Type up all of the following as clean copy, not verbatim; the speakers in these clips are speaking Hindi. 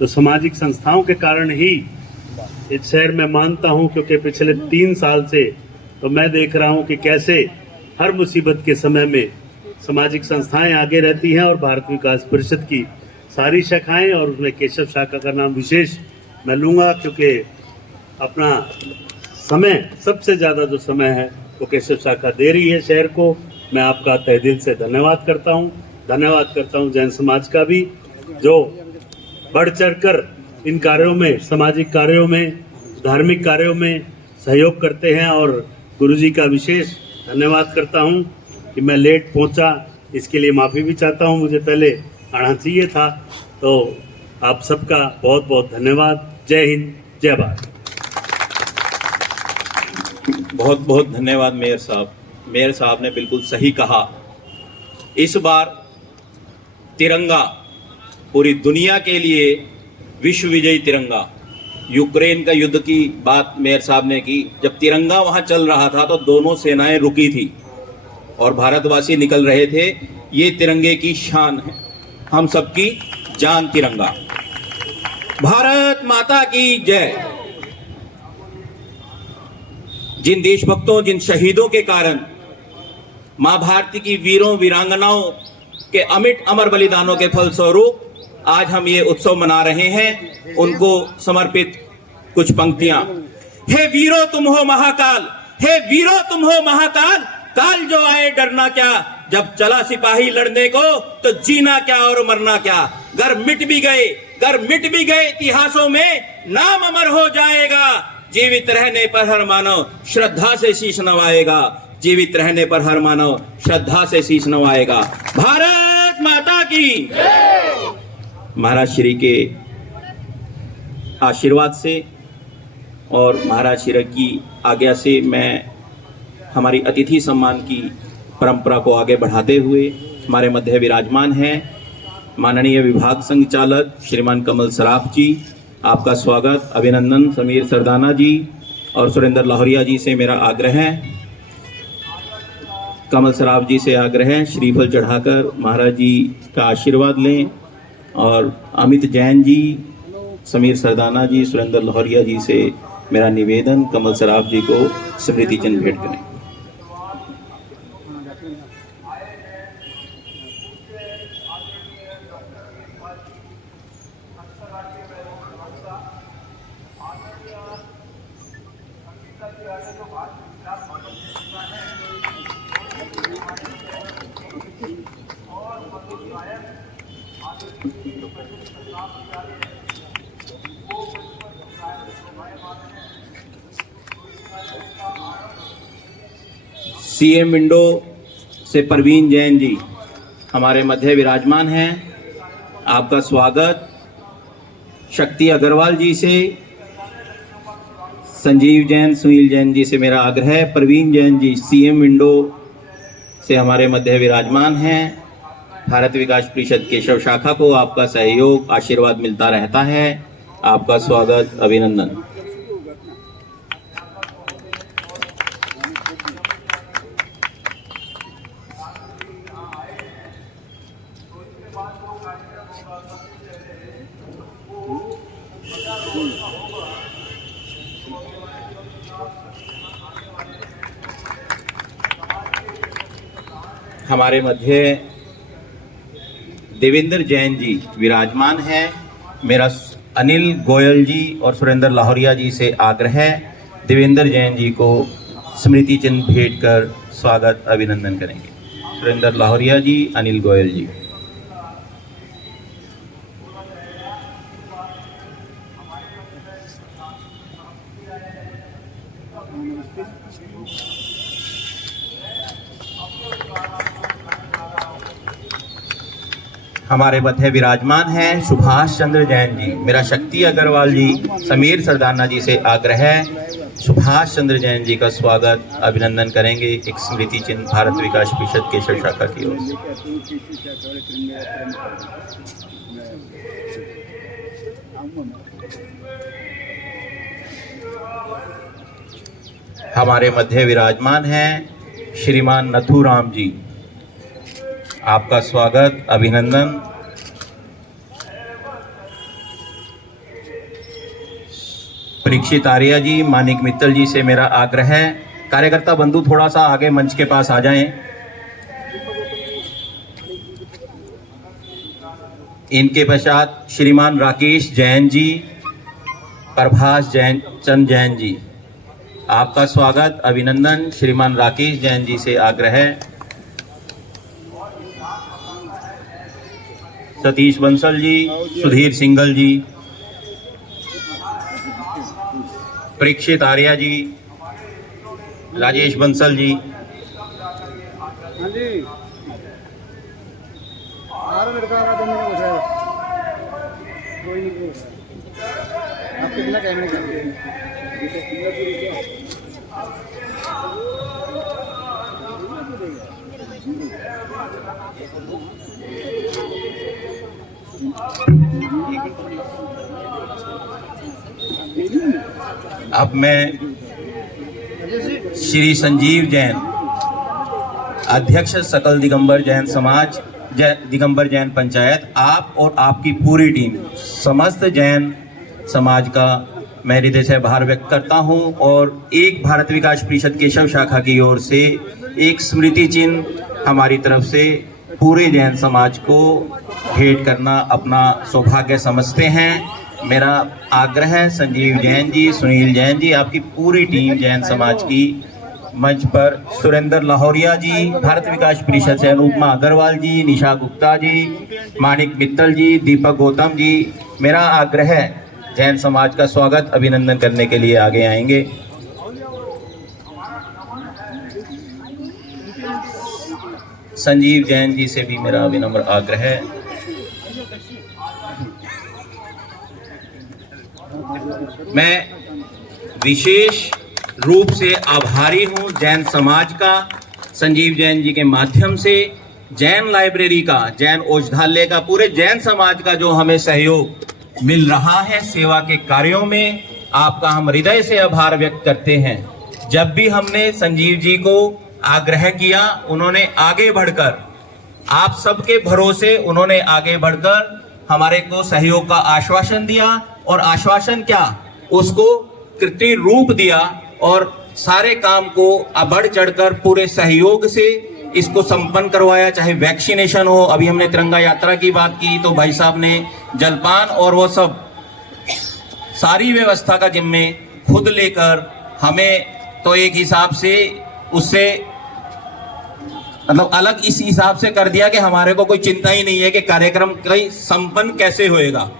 तो सामाजिक संस्थाओं के कारण ही इस शहर में मानता हूं, क्योंकि पिछले 3 साल से तो मैं देख रहा हूं कि कैसे हर मुसीबत के समय में सामाजिक संस्थाएं आगे रहती हैं और भारत विकास परिषद की सारी शाखाएं, और उसमें केशव शाखा का नाम विशेष मैं लूँगा, क्योंकि अपना समय सबसे ज़्यादा जो समय है वो केशव शाखा दे रही है शहर को। मैं आपका तहे दिल से धन्यवाद करता हूँ जैन समाज का भी, जो बढ़ चढ़कर इन कार्यों में, सामाजिक कार्यों में, धार्मिक कार्यों में सहयोग करते हैं। और गुरुजी का विशेष धन्यवाद करता हूं कि मैं लेट पहुंचा, इसके लिए माफ़ी भी चाहता हूं, मुझे पहले आना चाहिए था। तो आप सबका बहुत बहुत धन्यवाद। जय हिंद, जय भारत। बहुत बहुत धन्यवाद मेयर साहब। मेयर साहब ने बिल्कुल सही कहा। इस बार तिरंगा पूरी दुनिया के लिए विश्व विजयी तिरंगा, यूक्रेन का युद्ध की बात मेयर साहब ने की। जब तिरंगा वहां चल रहा था तो दोनों सेनाएं रुकी थी और भारतवासी निकल रहे थे। ये तिरंगे की शान है, हम सबकी जान तिरंगा। भारत माता की जय। जिन देशभक्तों, जिन शहीदों के कारण, मां भारती की वीरों वीरांगनाओं के अमिट अमर बलिदानों के फलस्वरूप आज हम ये उत्सव मना रहे हैं, उनको समर्पित कुछ पंक्तियां। हे वीरों तुम हो महाकाल, हे वीरों तुम हो महाकाल, काल जो आए डरना क्या, जब चला सिपाही लड़ने को तो जीना क्या और मरना क्या। घर मिट भी गए इतिहासों में, नाम अमर हो जाएगा। जीवित रहने पर हर मानव श्रद्धा से शीश नवाएगा, जीवित रहने पर हर मानव श्रद्धा से शीश नवाएगा। भारत माता की। महाराज श्री के आशीर्वाद से और महाराज श्री की आज्ञा से मैं हमारी अतिथि सम्मान की परंपरा को आगे बढ़ाते हुए हमारे मध्य विराजमान हैं माननीय विभाग संचालक श्रीमान कमल सराफ जी। आपका स्वागत, अभिनंदन। समीर सरदाना जी और सुरेंद्र लाहौरिया जी से मेरा आग्रह है, कमल सराफ जी से आग्रह है, श्रीफल चढ़ाकर महाराज जी का आशीर्वाद लें। और अमित जैन जी, समीर सरदाना जी, सुरेंद्र लाहौरिया जी से मेरा निवेदन, कमल सराफ जी को स्मृति चिन्ह भेंट करें। सीएम विंडो से परवीन जैन जी हमारे मध्य विराजमान हैं, आपका स्वागत। शक्ति अग्रवाल जी से, संजीव जैन, सुनील जैन जी से मेरा आग्रह है। परवीन जैन जी सीएम विंडो से हमारे मध्य विराजमान हैं। भारत विकास परिषद केशव शाखा को आपका सहयोग आशीर्वाद मिलता रहता है, आपका स्वागत, अभिनंदन। हमारे मध्य देवेंद्र जैन जी विराजमान हैं। मेरा अनिल गोयल जी और सुरेंद्र लाहौरिया जी से आग्रह है, देवेंद्र जैन जी को स्मृति चिन्ह भेंट कर स्वागत अभिनंदन करेंगे। सुरेंद्र लाहौरिया जी, अनिल गोयल जी। हमारे मध्य विराजमान हैं सुभाष चंद्र जैन जी। मेरा शक्ति अग्रवाल जी, समीर सरदाना जी से आग्रह है, सुभाष चंद्र जैन जी का स्वागत अभिनंदन करेंगे एक स्मृति चिन्ह भारत विकास परिषद केशव शाखा की ओर से। हमारे मध्य विराजमान हैं श्रीमान नथुराम जी, आपका स्वागत अभिनंदन। परीक्षित आर्या जी, मानिक मित्तल जी से मेरा आग्रह है, कार्यकर्ता बंधु थोड़ा सा आगे मंच के पास आ जाएं। इनके पश्चात श्रीमान राकेश जैन जी, प्रभास जैन, चंद जैन जी, आपका स्वागत, अभिनंदन। श्रीमान राकेश जैन जी से आग्रह है। सतीश बंसल जी, सुधीर सिंघल जी, परीक्षित आर्या जी, राजेश बंसल जी, आप कितना कैमरे करते हैं? अब मैं श्री संजीव जैन, अध्यक्ष सकल दिगंबर जैन समाज, दिगंबर जैन पंचायत, आप और आपकी पूरी टीम, समस्त जैन समाज का मैं हृदय से आभार व्यक्त करता हूं और एक भारत विकास परिषद केशव शाखा की ओर से एक स्मृति चिन्ह हमारी तरफ से पूरे जैन समाज को भेंट करना अपना सौभाग्य समझते हैं। मेरा आग्रह है संजीव जैन जी, सुनील जैन जी, आपकी पूरी टीम जैन समाज की मंच पर, सुरेंद्र लाहौरिया जी, भारत विकास परिषद से अनुपमा अग्रवाल जी, निशा गुप्ता जी, मानिक मित्तल जी, दीपक गौतम जी, मेरा आग्रह है जैन समाज का स्वागत अभिनंदन करने के लिए आगे आएंगे। संजीव जैन जी से भी मेरा विनम्र आग्रह है। मैं विशेष रूप से आभारी हूं जैन समाज का, संजीव जैन जी के माध्यम से जैन लाइब्रेरी का, जैन औषधालय का, पूरे जैन समाज का जो हमें सहयोग मिल रहा है सेवा के कार्यों में, आपका हम हृदय से आभार व्यक्त करते हैं। जब भी हमने संजीव जी को आग्रह किया, उन्होंने आगे बढ़कर, आप सबके भरोसे उन्होंने आगे बढ़कर हमारे को सहयोग का आश्वासन दिया और आश्वासन क्या, उसको कृत्रिम रूप दिया और सारे काम को बढ़ चढ़कर पूरे सहयोग से इसको संपन्न करवाया। चाहे वैक्सीनेशन हो, अभी हमने तिरंगा यात्रा की बात की तो भाई साहब ने जलपान और वो सब सारी व्यवस्था का जिम्मे खुद लेकर हमें तो एक हिसाब से उससे मतलब अलग इस हिसाब से कर दिया कि हमारे को कोई चिंता ही नहीं है कि कार्यक्रम कहीं संपन्न कैसे होएगा।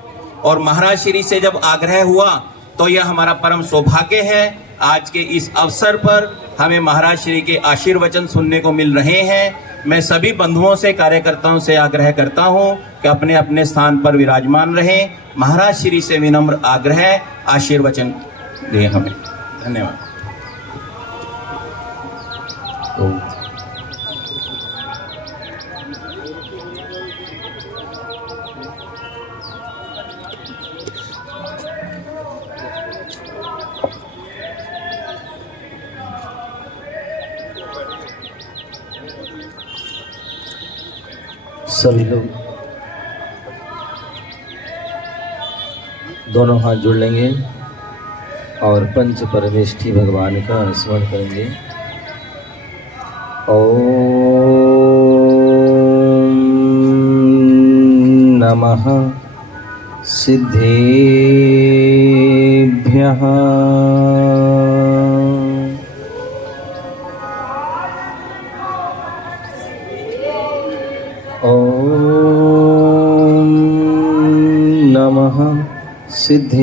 और महाराज श्री से जब आग्रह हुआ तो यह हमारा परम सौभाग्य है, आज के इस अवसर पर हमें महाराज श्री के आशीर्वचन सुनने को मिल रहे हैं। मैं सभी बंधुओं से, कार्यकर्ताओं से आग्रह करता हूं कि अपने अपने स्थान पर विराजमान रहें। महाराज श्री से विनम्र आग्रह, आशीर्वचन दें हमें। धन्यवाद। सभी लोग दोनों हाथ जोड़ लेंगे और पंच परमेष्ठी भगवान का स्मरण करेंगे। ओम नमः सिद्धेभ्यः। ओम नमः सिद्धेभ्यः।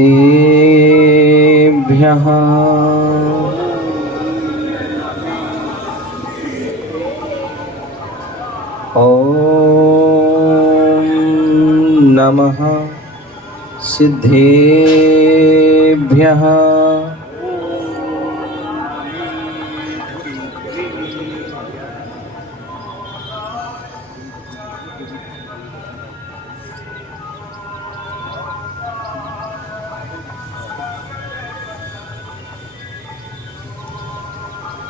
ओम नमः सिद्धेभ्यः।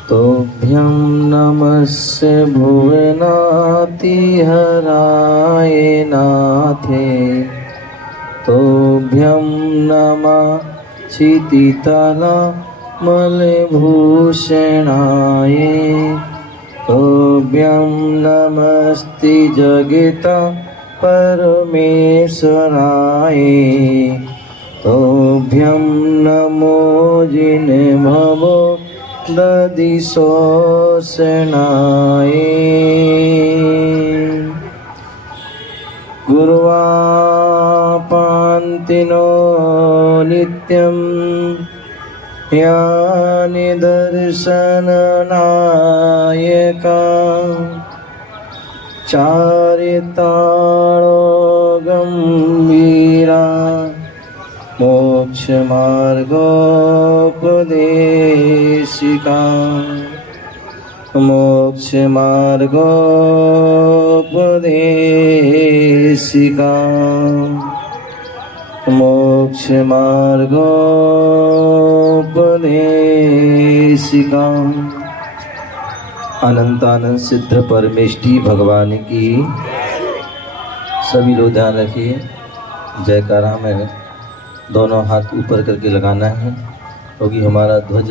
तोभ्यं नमस्य भुवनातिहराय नाथे। तोभ्यं नमः क्षितितला मलभूषणाय तुभ्यं नमस्ते जगता परमेश्वराय तुभ्यं नमो जिन्भवो दधिशोषणाय गुरुवापान्तिनो नित्यं यानि दर्शननायका चारितालो गम्भीरा मोक्षमार्गोपदेशिका मोक्षमार्गोपदेशिका मोक्षमार्गोपदेशिका। अनंतानंद सिद्ध परमेष्ठी भगवान की। सभी लोग ध्यान रखिए, जयकारा में दोनों हाथ ऊपर करके लगाना है, क्योंकि हमारा ध्वज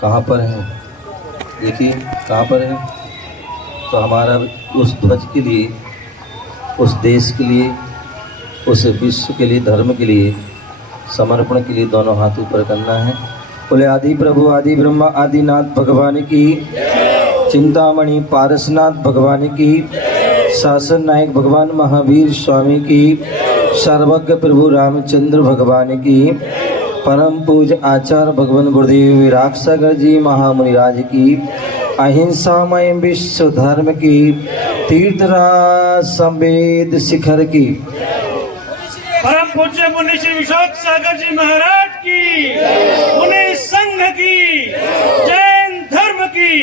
कहाँ पर है, देखिए कहाँ पर है। तो हमारा उस ध्वज के लिए, उस देश के लिए, उस विश्व के लिए, धर्म के लिए समर्पण के लिए दोनों हाथ ऊपर करना है। बोले आदि प्रभु आदि ब्रह्मा आदिनाथ भगवान की, चिंतामणि पारसनाथ भगवान की, शासन नायक भगवान महावीर स्वामी की, सर्वज्ञ प्रभु रामचंद्र भगवान की, परम पूज आचार्य भगवान गुरुदेव विराग सागर जी महामुनिराज की, अहिंसामय विश्व धर्म की, तीर्थराज संवेद शिखर की, परम पूज्य मुनि श्री विशाख सागर जी महाराज की, मुनि संघ की, जैन धर्म की।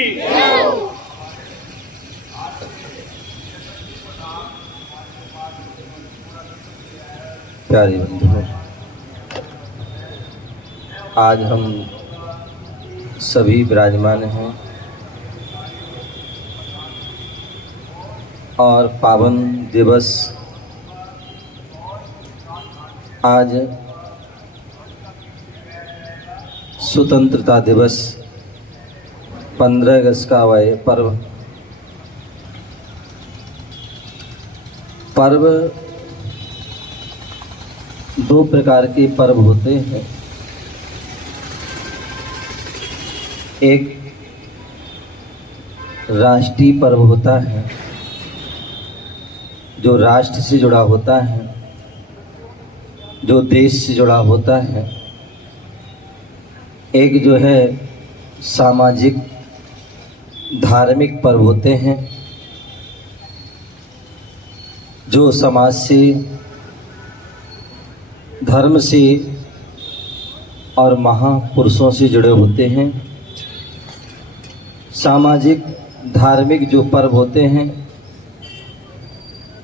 प्यारे बंधुओं, आज हम सभी विराजमान हैं और पावन दिवस आज स्वतंत्रता दिवस 15 अगस्त का वह पर्व दो प्रकार के पर्व होते हैं। एक राष्ट्रीय पर्व होता है जो राष्ट्र से जुड़ा होता है, जो देश से जुड़ा होता है। एक जो है सामाजिक धार्मिक पर्व होते हैं जो समाज से, धर्म से और महापुरुषों से जुड़े होते हैं। सामाजिक धार्मिक जो पर्व होते हैं,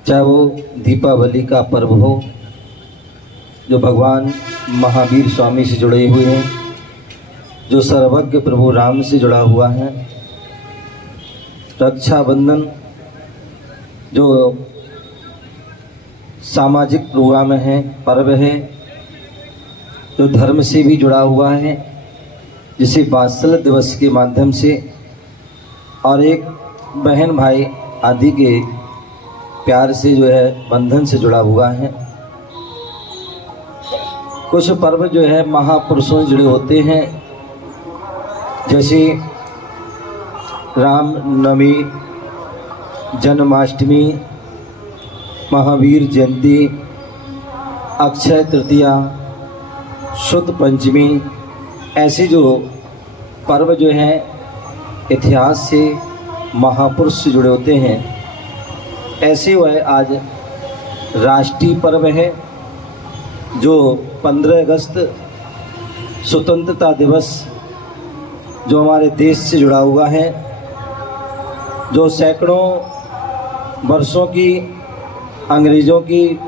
चाहे वो दीपावली का पर्व हो जो भगवान महावीर स्वामी से जुड़े हुए हैं, जो सर्वज्ञ प्रभु राम से जुड़ा हुआ है। रक्षाबंधन जो सामाजिक प्रोग्राम है, पर्व है, जो धर्म से भी जुड़ा हुआ है, जिसे वात्सल्य दिवस के माध्यम से और एक बहन भाई आदि के प्यार से जो है बंधन से जुड़ा हुआ है। कुछ पर्व जो है महापुरुषों से जुड़े होते हैं, जैसे रामनवमी, जन्माष्टमी, महावीर जयंती, अक्षय तृतीया, शुद्ध पंचमी। ऐसे जो पर्व जो हैं इतिहास से, महापुरुष से जुड़े होते हैं। ऐसे वह आज राष्ट्रीय पर्व है जो 15 अगस्त स्वतंत्रता दिवस जो हमारे देश से जुड़ा हुआ है, जो सैकड़ों वर्षों की अंग्रेज़ों की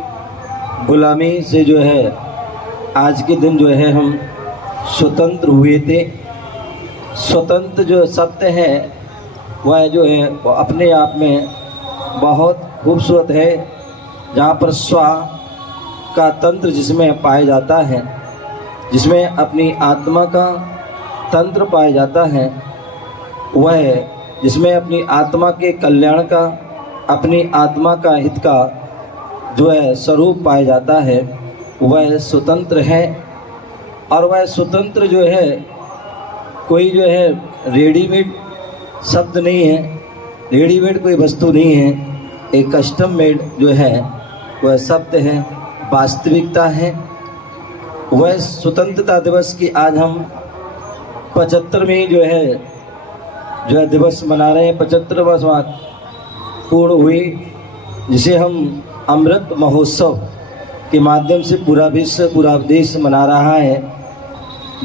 गुलामी से जो है आज के दिन जो है हम स्वतंत्र हुए थे। स्वतंत्र जो सत्य है वह जो है वो अपने आप में बहुत खूबसूरत है, जहाँ पर स्व का तंत्र जिसमें पाया जाता है। जिसमें अपनी आत्मा का तंत्र पाया जाता है, वह है जिसमें अपनी आत्मा के कल्याण का, अपनी आत्मा का हित का जो है स्वरूप पाया जाता है, वह स्वतंत्र है। और वह स्वतंत्र जो है कोई जो है रेडीमेड शब्द नहीं है, रेडीमेड कोई वस्तु नहीं है, एक कस्टम मेड जो है वह शब्द है, वास्तविकता है। वह स्वतंत्रता दिवस की आज हम 75वें जो है दिवस मना रहे हैं। 75 वर्ष पूर्ण हुए, जिसे हम अमृत महोत्सव के माध्यम से पूरा विश्व, पूरा देश मना रहा है,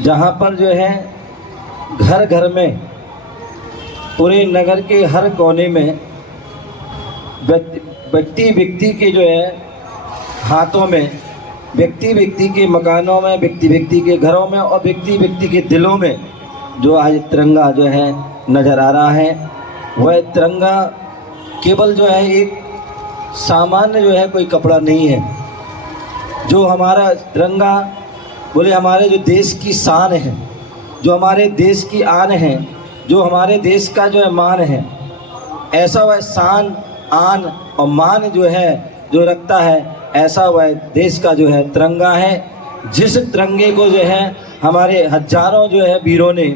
जहाँ पर जो है घर घर में, पूरे नगर के हर कोने में व्यक्ति व्यक्ति के जो है हाथों में, व्यक्ति व्यक्ति के मकानों में, व्यक्ति व्यक्ति के घरों में और व्यक्ति व्यक्ति के दिलों में जो आज तिरंगा जो है नज़र आ रहा है। वह तिरंगा केवल जो है एक सामान्य जो है कोई कपड़ा नहीं है। जो हमारा तिरंगा बोले हमारे जो देश की शान है, जो हमारे देश की आन है, जो हमारे देश का जो है मान है, ऐसा वह शान, आन और मान जो है जो रखता है, ऐसा वह देश का जो है तिरंगा है। जिस तिरंगे को जो है हमारे हजारों जो है वीरों ने,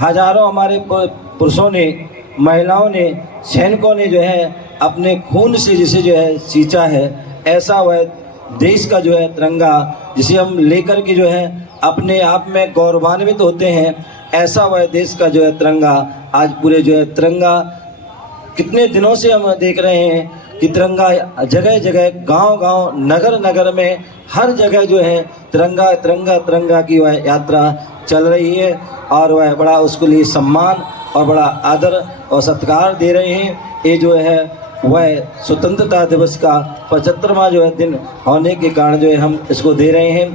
हजारों हमारे पुरुषों ने, महिलाओं ने, सैनिकों ने जो है अपने खून से जिसे जो है सींचा है, ऐसा वह देश का जो है तिरंगा, जिसे हम लेकर के जो है अपने आप में गौरवान्वित होते हैं, ऐसा वह देश का जो है तिरंगा आज पूरे जो है तिरंगा कितने दिनों से हम देख रहे हैं कि तिरंगा जगह जगह, गांव गांव, नगर नगर में हर जगह जो है तिरंगा तिरंगा तिरंगा की वह यात्रा चल रही है। और वह बड़ा उसके लिए सम्मान और बड़ा आदर और सत्कार दे रहे हैं। ये जो है वह स्वतंत्रता दिवस का 75वां जो है दिन होने के कारण जो है हम इसको दे रहे हैं।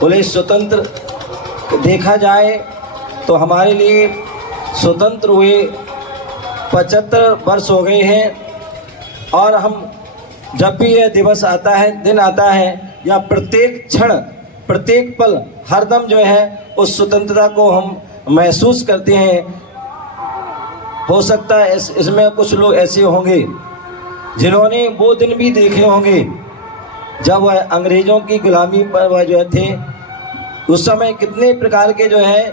बोले स्वतंत्र देखा जाए तो हमारे लिए स्वतंत्र हुए 75 वर्ष हो गए हैं। और हम जब भी यह दिवस आता है, दिन आता है, या प्रत्येक क्षण, प्रत्येक पल, हरदम जो है उस स्वतंत्रता को हम महसूस करते हैं। हो सकता है इसमें कुछ लोग ऐसे होंगे जिन्होंने वो दिन भी देखे होंगे जब वह अंग्रेज़ों की गुलामी पर वह जो थे। उस समय कितने प्रकार के जो है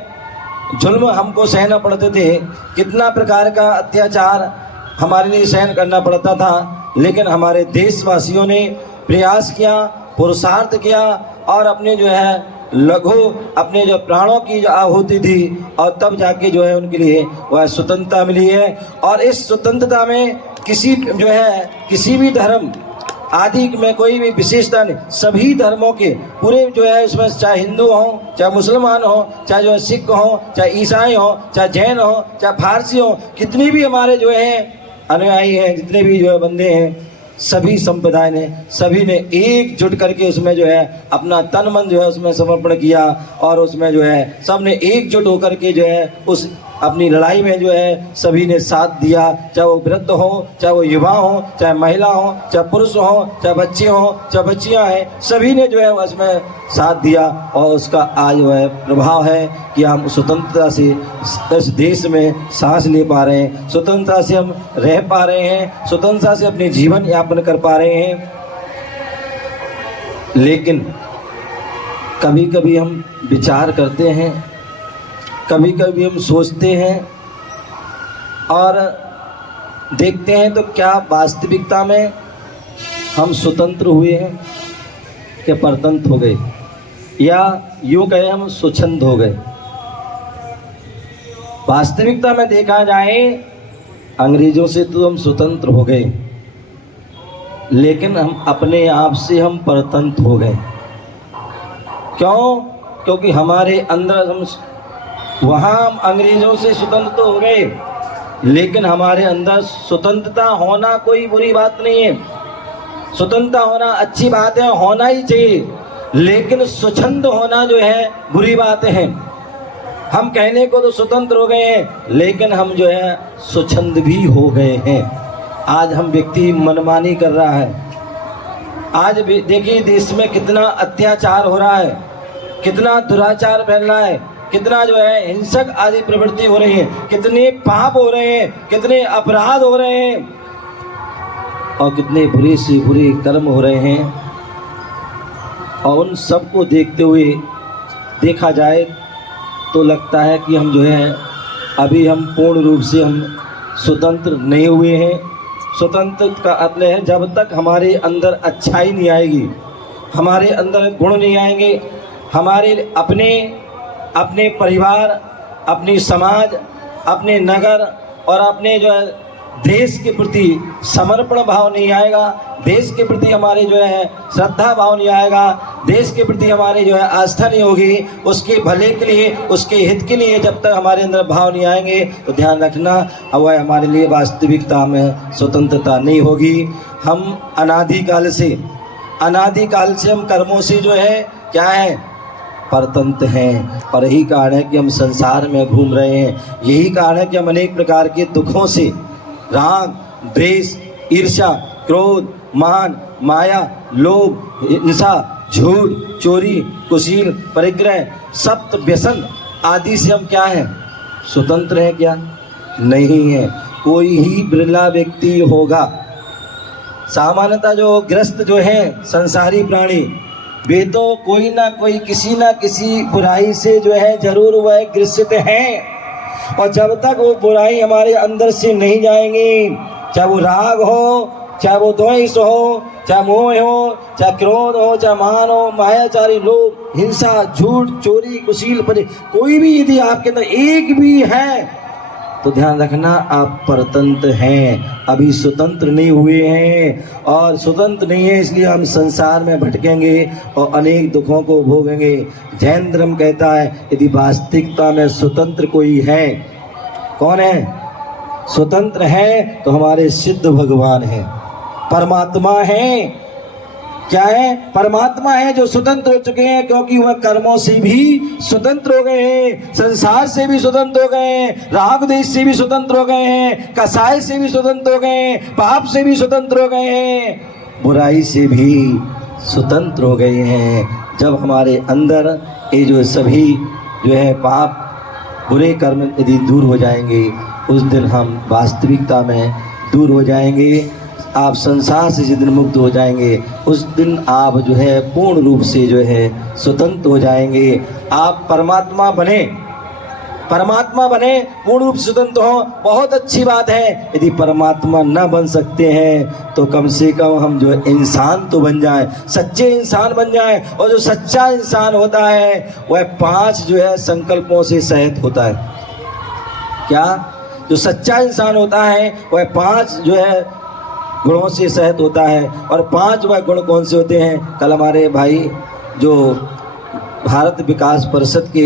जुल्म हमको सहना पड़ते थे, कितना प्रकार का अत्याचार हमारे लिए सहन करना पड़ता था, लेकिन हमारे देशवासियों ने प्रयास किया, पुरुषार्थ किया और अपने जो है लघु अपने जो प्राणों की जो आहुति थी, और तब जाके जो है उनके लिए वह स्वतंत्रता मिली है। और इस स्वतंत्रता में किसी जो है किसी भी धर्म आदि में कोई भी विशेषता नहीं, सभी धर्मों के पूरे जो है उसमें, चाहे हिंदू हों, चाहे मुसलमान हों, चाहे जो है सिख हों, चाहे ईसाई हों, चाहे जैन हों, चाहे फारसी हों, कितनी भी हमारे जो है अनुयायी हैं, जितने भी जो है बंदे हैं, सभी संप्रदाय ने, सभी ने एकजुट करके उसमें जो है अपना तन मन जो है उसमें समर्पण किया। और उसमें जो है सब ने एकजुट होकर के जो है उस अपनी लड़ाई में जो है सभी ने साथ दिया, चाहे वो वृद्ध हो, चाहे वो युवा हो, चाहे महिला हो, चाहे पुरुष हो, चाहे बच्चे हो, चाहे बच्चियां हैं, सभी ने जो है उसमें साथ दिया। और उसका आज वह प्रभाव है कि हम स्वतंत्रता से इस देश में सांस ले पा रहे हैं, स्वतंत्रता से हम रह पा रहे हैं, स्वतंत्रता से अपने जीवन यापन कर पा रहे हैं। लेकिन कभी कभी हम विचार करते हैं, कभी कभी हम सोचते हैं और देखते हैं, तो क्या वास्तविकता में हम स्वतंत्र हुए हैं कि परतंत्र हो गए, या यूँ कहें हम स्वच्छंद हो गए। वास्तविकता में देखा जाए अंग्रेजों से तो हम स्वतंत्र हो गए, लेकिन हम अपने आप से हम परतंत्र हो गए। क्यों? क्योंकि हमारे अंदर हम वहाँ हम अंग्रेज़ों से स्वतंत्र तो हो गए, लेकिन हमारे अंदर स्वतंत्रता होना कोई बुरी बात नहीं है, स्वतंत्रता होना अच्छी बात है, होना ही चाहिए। लेकिन स्वच्छंद होना जो है बुरी बात है। हम कहने को तो स्वतंत्र हो गए हैं, लेकिन हम जो है स्वच्छंद भी हो गए हैं। आज हम व्यक्ति मनमानी कर रहा है। आज देखिए देश में कितना अत्याचार हो रहा है, कितना दुराचार फैल रहा है, कितना जो है हिंसक आदि प्रवृत्ति हो रही है, कितने पाप हो रहे हैं, कितने अपराध हो रहे हैं और कितने बुरे से बुरे कर्म हो रहे हैं। और उन सब को देखते हुए देखा जाए तो लगता है कि हम जो है अभी हम पूर्ण रूप से हम स्वतंत्र नहीं हुए हैं। स्वतंत्र का अर्थ है जब तक हमारे अंदर अच्छाई नहीं आएगी, हमारे अंदर गुण नहीं आएंगे, हमारे अपने परिवार, अपनी समाज, अपने नगर और अपने जो है देश के प्रति समर्पण भाव नहीं आएगा, देश के प्रति हमारे जो है श्रद्धा भाव नहीं आएगा, देश के प्रति हमारी जो है आस्था नहीं होगी, उसके भले के लिए, उसके हित के लिए जब तक हमारे अंदर भाव नहीं आएंगे तो ध्यान रखना वह हमारे लिए वास्तविकता में स्वतंत्रता नहीं होगी। हम अनादिकाल से हम कर्मों से जो है क्या है परतंत्र हैं और यही कारण है कि हम संसार में घूम रहे हैं। यही कारण है कि हम अनेक प्रकार के दुखों से राग, द्वेष, ईर्ष्या, क्रोध, मान, माया, लोभ, हिंसा, झूठ, चोरी, कुशील, परिग्रह, सप्त व्यसन आदि से हम क्या हैं? स्वतंत्र हैं क्या? नहीं है। कोई ही बिरला व्यक्ति होगा। सामान्यतः जो ग्रस्त जो है संसारी प्राणी वे तो कोई ना कोई किसी ना किसी बुराई से जो है जरूर वह ग्रसित हैं। और जब तक वो बुराई हमारे अंदर से नहीं जाएंगी, चाहे वो राग हो, चाहे वो द्वेष हो, चाहे मोह हो, चाहे क्रोध हो, चाहे मान हो, मायाचारी, लोभ, हिंसा, झूठ, चोरी, कुशील, कोई भी यदि आपके अंदर एक भी है तो ध्यान रखना आप परतंत्र हैं, अभी स्वतंत्र नहीं हुए हैं। और स्वतंत्र नहीं है इसलिए हम संसार में भटकेंगे और अनेक दुखों को भोगेंगे। जैन धर्म कहता है यदि वास्तविकता में स्वतंत्र कोई है, कौन है? स्वतंत्र है तो हमारे सिद्ध भगवान हैं, परमात्मा हैं। क्या है? परमात्मा है जो स्वतंत्र हो चुके हैं, क्योंकि वह कर्मों से भी स्वतंत्र हो गए हैं, संसार से भी स्वतंत्र हो गए हैं, राग द्वेष से भी स्वतंत्र हो गए हैं, कसाय से भी स्वतंत्र हो गए हैं, पाप से भी स्वतंत्र हो गए हैं, बुराई से भी स्वतंत्र हो गए हैं। जब हमारे अंदर ये जो सभी जो है पाप बुरे कर्म यदि दूर हो जाएंगे उस दिन हम वास्तविकता में दूर हो जाएंगे। आप संसार से जिस दिन मुक्त हो जाएंगे उस दिन आप जो है पूर्ण रूप से जो है स्वतंत्र हो जाएंगे। आप परमात्मा बने, पूर्ण रूप से स्वतंत्र हो, बहुत अच्छी बात है। यदि परमात्मा न बन सकते हैं तो कम से कम हम जो इंसान तो बन जाएं, सच्चे इंसान बन जाएं। और जो सच्चा इंसान होता है वह 5 जो है संकल्पों से सहित होता है। क्या? जो सच्चा इंसान होता है वह 5 जो है गुणों से सहित होता है। और 5 वह गुण कौन से होते हैं? कल हमारे भाई जो भारत विकास परिषद के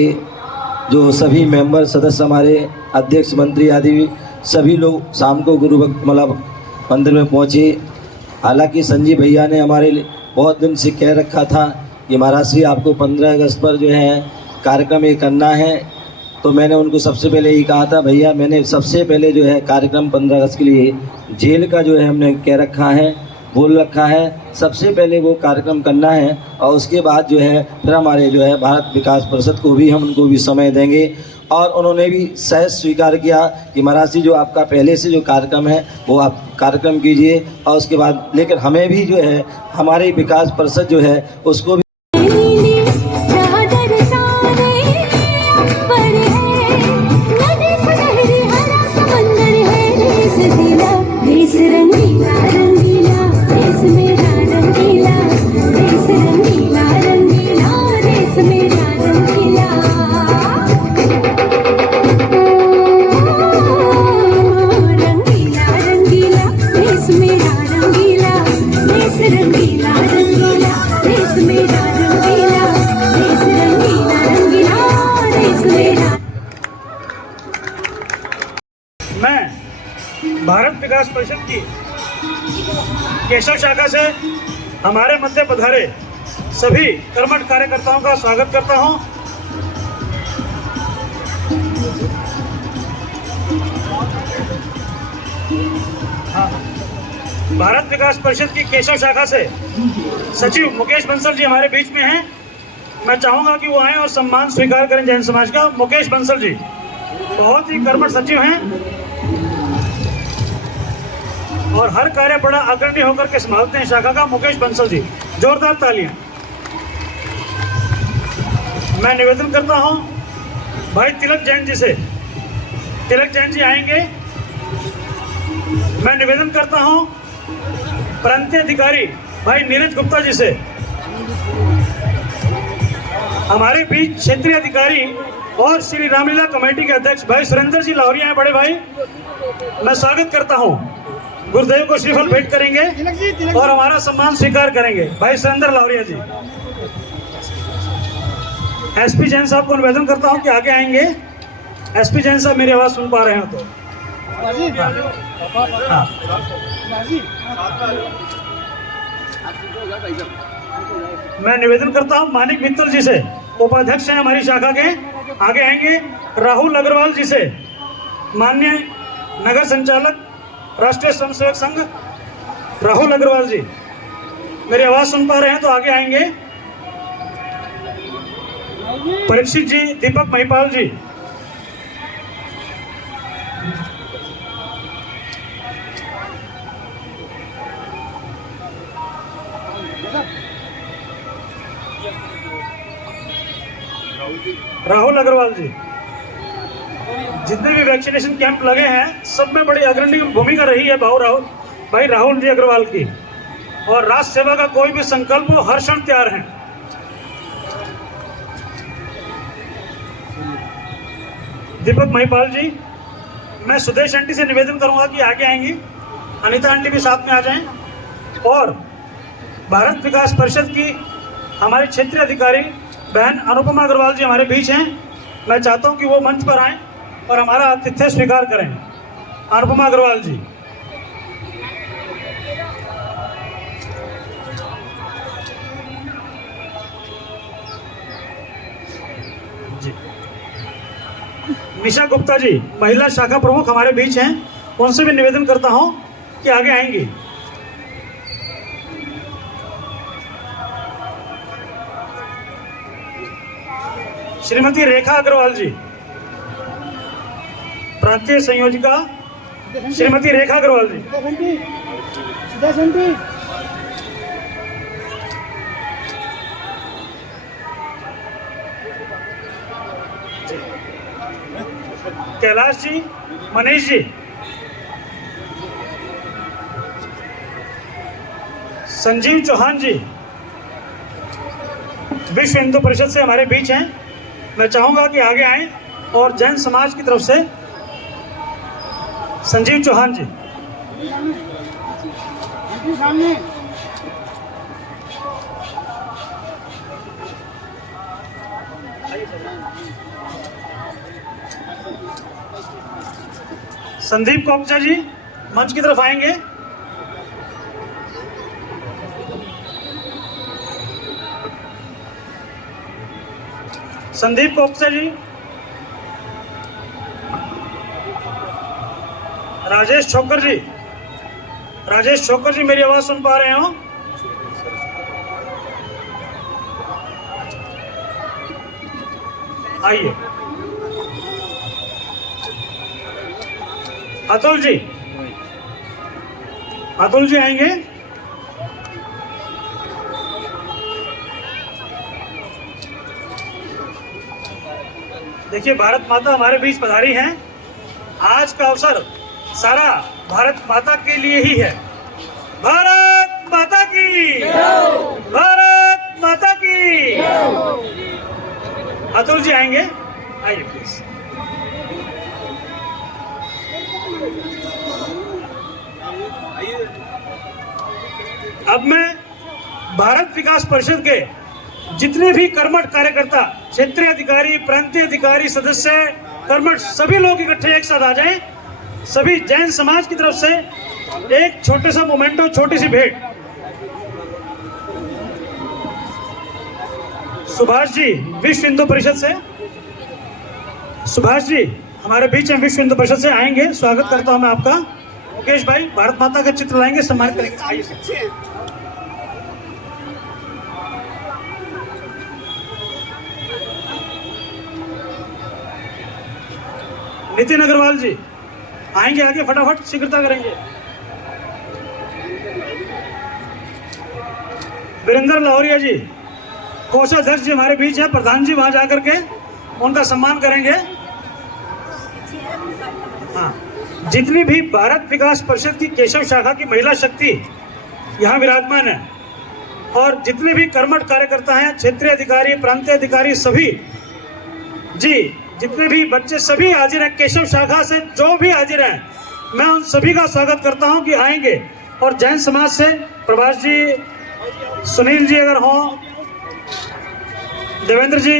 जो सभी मेंबर सदस्य, हमारे अध्यक्ष, मंत्री आदि सभी लोग शाम को गुरु मतलब मंदिर में पहुँचे। हालांकि संजीव भैया ने हमारे लिए बहुत दिन से कह रखा था कि महाराज जी आपको 15 अगस्त पर जो है कार्यक्रम ये करना है, तो मैंने उनको सबसे पहले यही कहा था भैया मैंने सबसे पहले जो है कार्यक्रम 15 अगस्त के लिए जेल का जो है हमने कह रखा है, बोल रखा है, सबसे पहले वो कार्यक्रम करना है और उसके बाद जो है फिर हमारे जो है भारत विकास परिषद को भी हम उनको भी समय देंगे। और उन्होंने भी सहज स्वीकार किया कि महाराज जी जो आपका पहले से जो कार्यक्रम है वो आप कार्यक्रम कीजिए और उसके बाद, लेकिन हमें भी जो है हमारे विकास परिषद जो है उसको भी भारत विकास परिषद की केशव शाखा से हमारे मध्य पधारे सभी कर्मठ कार्यकर्ताओं का स्वागत करता हूं। भारत विकास परिषद की केशव शाखा से सचिव मुकेश बंसल जी हमारे बीच में हैं। मैं चाहूंगा कि वो आए और सम्मान स्वीकार करें जैन समाज का। मुकेश बंसल जी बहुत ही कर्मठ सचिव हैं और हर कार्य बड़ा अग्रणी होकर के संभालते हैं शाखा का। मुकेश बंसल जी, जोरदार तालियां। मैं निवेदन करता हूं भाई तिलक जैन जी से, तिलक जैन जी आएंगे। मैं निवेदन करता हूं प्रांतीय अधिकारी भाई नीरज गुप्ता जी से। हमारे बीच क्षेत्रीय अधिकारी और श्री रामलीला कमेटी के अध्यक्ष भाई सुरेंद्र जी लाहौरिया हैं। बड़े भाई, मैं स्वागत करता हूं। गुरुदेव को श्रीफल भेंट करेंगे और हमारा सम्मान स्वीकार करेंगे भाई सुरेंद्र लाहौरिया जी। एसपी जैन साहब को निवेदन करता हूं कि आगे आएंगे। एसपी जैन साहब मेरी आवाज सुन पा रहे हो तो? हाँ। मैं निवेदन करता हूं मानिक मित्तल जी से, उपाध्यक्ष हैं हमारी शाखा के, आगे आएंगे। राहुल अग्रवाल जी से, माननीय नगर संचालक राष्ट्रीय स्वयंसेवक संघ राहुल अग्रवाल जी मेरी आवाज सुन पा रहे हैं तो आगे आएंगे। परीक्षित जी, दीपक महिपाल जी, राहुल अग्रवाल जी। जितने भी वैक्सीनेशन कैंप लगे हैं सब में बड़ी अग्रणी भूमिका रही है भाई राहुल जी अग्रवाल की। और राष्ट्र सेवा का कोई भी संकल्प वो हर क्षण तैयार हैं। दीपक महिपाल जी, मैं सुदेश आंटी से निवेदन करूंगा कि आगे आएंगी। अनिता आंटी भी साथ में आ जाएं। और भारत विकास परिषद की हमारे क्षेत्रीय अधिकारी बहन अनुपमा अग्रवाल जी हमारे बीच हैं। मैं चाहता हूं कि वो मंच पर आएं और हमारा आतिथ्य स्वीकार करें। अनुपमा अग्रवाल जी, निशा गुप्ता जी महिला शाखा प्रमुख हमारे बीच हैं, उनसे भी निवेदन करता हूं कि आगे आएंगी। श्रीमती रेखा अग्रवाल जी, प्रांतीय संयोजिका श्रीमती रेखा अग्रवाल जी। कैलाश जी, मनीष जी, संजीव चौहान जी विश्व हिंदू परिषद से हमारे बीच हैं। मैं चाहूंगा कि आगे आएं और जैन समाज की तरफ से संजीव चौहान जी। संदीप कोपचा जी मंच की तरफ आएंगे। संदीप कोपचा जी, राजेश छोकर जी, राजेश छोकर जी मेरी आवाज सुन पा रहे हो? आइए। अतुल जी, अतुल जी आएंगे। देखिए, भारत माता हमारे बीच पधारी हैं। आज का अवसर सारा भारत माता के लिए ही है। भारत माता की, भारत माता की। अतुल जी आएंगे, आइए प्लीज। अब मैं भारत विकास परिषद के जितने भी कर्मठ कार्यकर्ता, क्षेत्रीय अधिकारी, प्रांतीय अधिकारी, सदस्य, कर्मठ, सभी लोग इकट्ठे एक साथ आ जाएं। सभी जैन समाज की तरफ से एक छोटे सा मोमेंटो, छोटी सी भेंट। सुभाष जी विश्व हिंदू परिषद से, सुभाष जी हमारे बीच में विश्व हिंदू परिषद से आएंगे। स्वागत करता हूं मैं आपका। मुकेश भाई भारत माता का चित्र लाएंगे, सम्मानित करेंगे। आइए। नितिन अग्रवाल जी आएंगे आगे, फटाफट शीघ्रता करेंगे। वीरेंद्र लाहौरिया जी, कोषाध्यक्ष जी हमारे बीच है, प्रधान जी वहां जाकर के उनका सम्मान करेंगे। हाँ, जितनी भी भारत विकास परिषद की केशव शाखा की महिला शक्ति यहाँ विराजमान है और जितने भी कर्मठ कार्यकर्ता हैं, क्षेत्रीय अधिकारी, प्रांतीय अधिकारी, सभी जी, जितने भी बच्चे सभी हाजिर हैं, केशव शाखा से जो भी हाजिर हैं, मैं उन सभी का स्वागत करता हूं कि आएंगे। और जैन समाज से प्रभाष जी, सुनील जी अगर हों, देवेंद्र जी,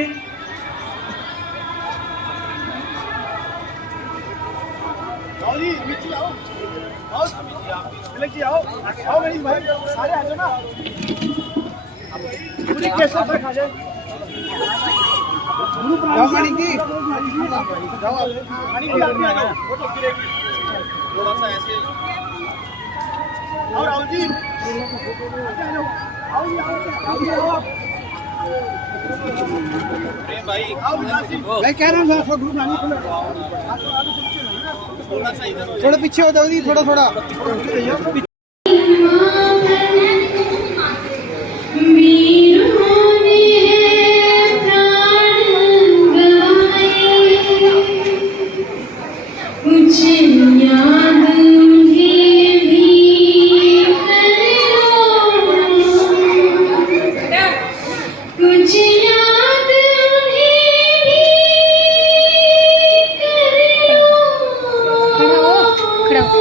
मैं कह रहा हूँ ग्रुप थोड़ा पीछे हो जाओ जी, थोड़ा थोड़ा खड़ा हो।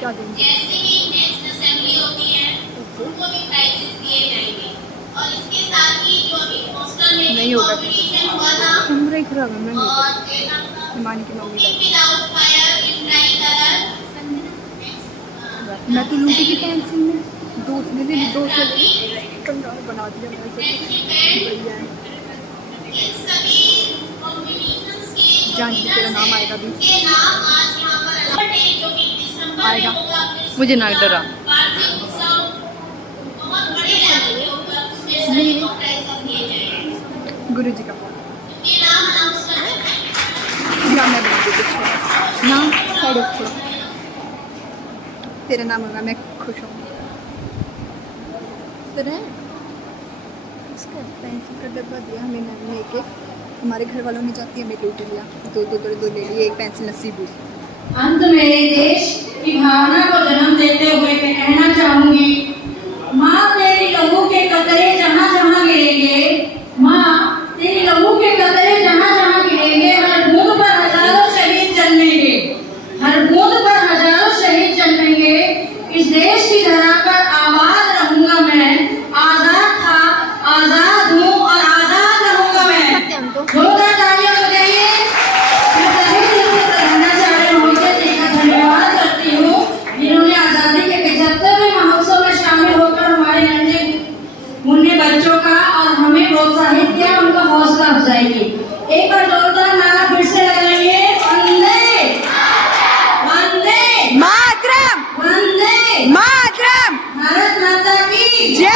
क्या देंगे? जैसे ही नेक्स्ट असेंबली होती है उनको भी प्राइजेस दिए जाएंगे और इसके साथ ही जो अभी पोस्टर में नहीं होगा कॉम्पिटिशन हुआ था कैमरा ही खराब है। मैं और एक आपका हिमानी की mummy cooking without fire in dry colour मैं तो लूटी की पेंसिल में दोस्त ने ले ली, दोस्त ने कंगाल बना दिया मेरे से। बढ़िया है। इन सभी कॉम्बिनेशंस के जो जान भी तेरा नाम आएगा भी। के नाम आज यहाँ पर अलग है जो कि दिसंबर में आएगा। होगा। मुझे ना डरा। वार्षिक उत्सव बहुत बड़े लेवल पे होगा, उसमें सभी को प्राइजेस दिए जाएंगे। गुरु जी का फोन ये नाम अनाउंस कर सकते हैं। नाम मैं बना देती हूँ। नाम साइड ऑफ थोड़ा तेरा नाम होगा, मैं खुश हूँ। तेरा है इसका पेंसिल का डब्बा दिया हमें मैम ने एक हमारे घर वालों ने जाती है हमें लूट लिया, दो ले लिए, एक पेंसिल नसीब हुई। अंत मेरे देश की भावना को जन्म देते हुए मैं कहना चाहूंगी, माँ तेरी लहू के कतरे जहाँ जहाँ गिरेंगे, माँ तेरी लहू के कतरे जहाँ जहाँ गिरेंगे, हर बूंद पर हजारों शहीद जन्मेंगे, हर बूंद पर हजारों शहीद जन्मेंगे। इस देश की धरा पर आबाद रहूंगा मैं, आजाद था, आजाद हूँ और आजाद रहूंगा मैं। जोरदार तालियां बजाइए। मैं सभी दिल से प्रधानाचार्य महोदय जी का धन्यवाद करती हूँ, जिन्होंने आजादी के 75वें महोत्सव में शामिल होकर हमारे नन्हे मुन्ने बच्चों का और हमें प्रोत्साहित किया, उनका हौसला अफजाई की। एक बार जोरदार नारा फिर से लगाइए, वंदे वंदे मातरम, वंदे मातरम, भारत माता की जय,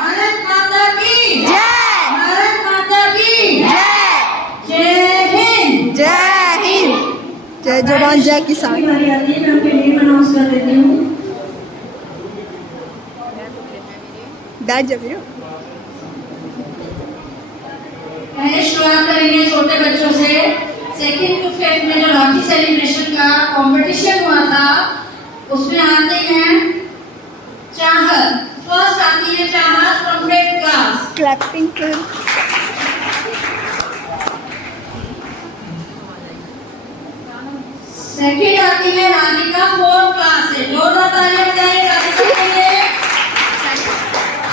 भारत माता की जय, भारत माता की जय, जय हिंद। जय हिंद, जय जवान जय किसान। हमारी आती है, मैं उनके नेम अनाउंस कर देती हूँ। बैठ जा फिर। पहले शुरुआत करेंगे छोटे बच्चों से। सेकंड टू फिफ्थ में जो राखी सेलिब्रेशन का कंपटीशन हुआ था, उसमें आते हैं चाहत। फर्स्ट आती है चाहत फ्रॉम 5th क्लास। क्लैपिंग कर। सेकंड आती है राधिका 4th क्लास से। जोरदार तालियां बजाइए राधिका के लिए।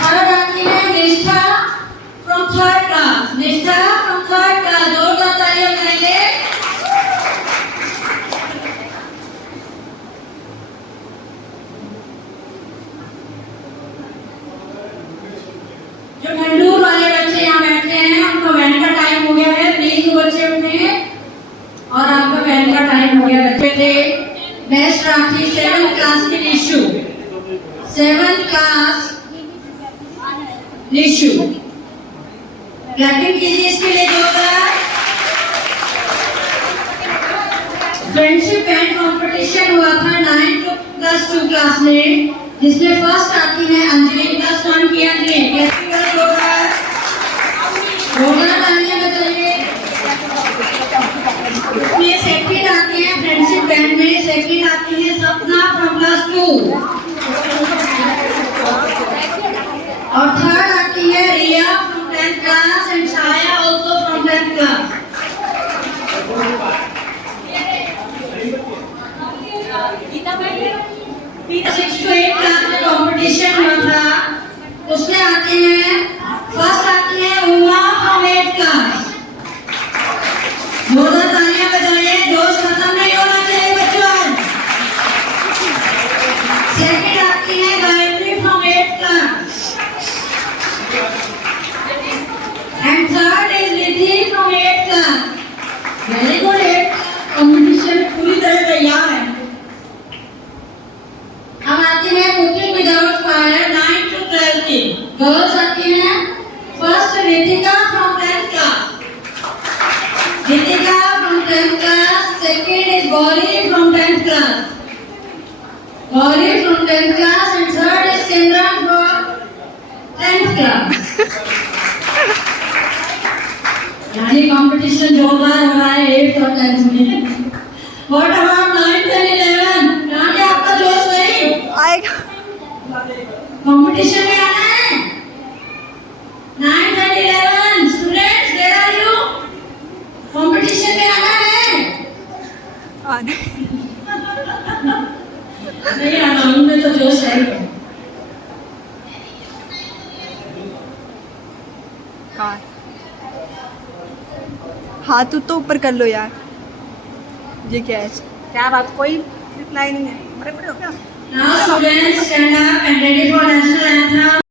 थर्ड आती है निष्ठा फ्रॉम 3rd क्लास। निष्ठा फ्रॉम 3rd क्लास। जोरदार तालियां बजाइए। जो ढंडूर वाले बच्चे यहाँ बैठे हैं, उनको वैन का टाइम हो गया है, प्लीज वो बच्चे उठे और आपका वैन का टाइम हो गया। बच्चे थे बेस्ट राखी 7th क्लास की Nishu. 7th class Nishu, clapping कीजिए इसके लिए जोरदार। फ्रेंडशिप बैंड कंपटीशन हुआ था 9th to +2 क्लास में, जिसमें फर्स्ट आती है अंजलि +1 की अंजलि। क्लैपिंग करो जोरदार। जोरदार तालियां बजाइए। इसमें सेकंड आती है फ्रेंडशिप बैंड में, सेकंड आती है सपना फ्रॉम +2 और थर्ड आती है Riya from 10th class and Chhaya also from 10th class. 6 to 8 class में कंपटीशन हुआ था, उसमें आते हैं फर्स्ट आती है उमा फ्रॉम 8th क्लास। जोरदार तालियां बजाइए, जोश खत्म नहीं होना चाहिए बच्चों। सेकंड आती है Gayatri from 8th class and third is Nidhi from 8th class. Very good. Competition पूरी तरह तैयार है। अब आती है cooking without fire 9th to 12th की गर्ल्स आती हैं। First Ritika from 10th class. Ritika from 10th class. Second is Gauri from 10th class. Gauri from 10th class and third is Simran from 10th class. यानी कंपटीशन जोरदार हो रहा है 8th और 10th में। What about 9th and 11th? कहाँ गया आपका जोश नहीं? आएगा। कंपटीशन में आना है। 9th and 11th students, where are you? Competition में आना है। आने। नहीं आता, उनमें तो जोश है ही। हाँ, हाथ तो ऊपर कर लो यार। ये क्या है? क्या बात, कोई रिप्लाई नहीं है, बड़े बड़े हो क्या? Now students stand up and ready for national anthem.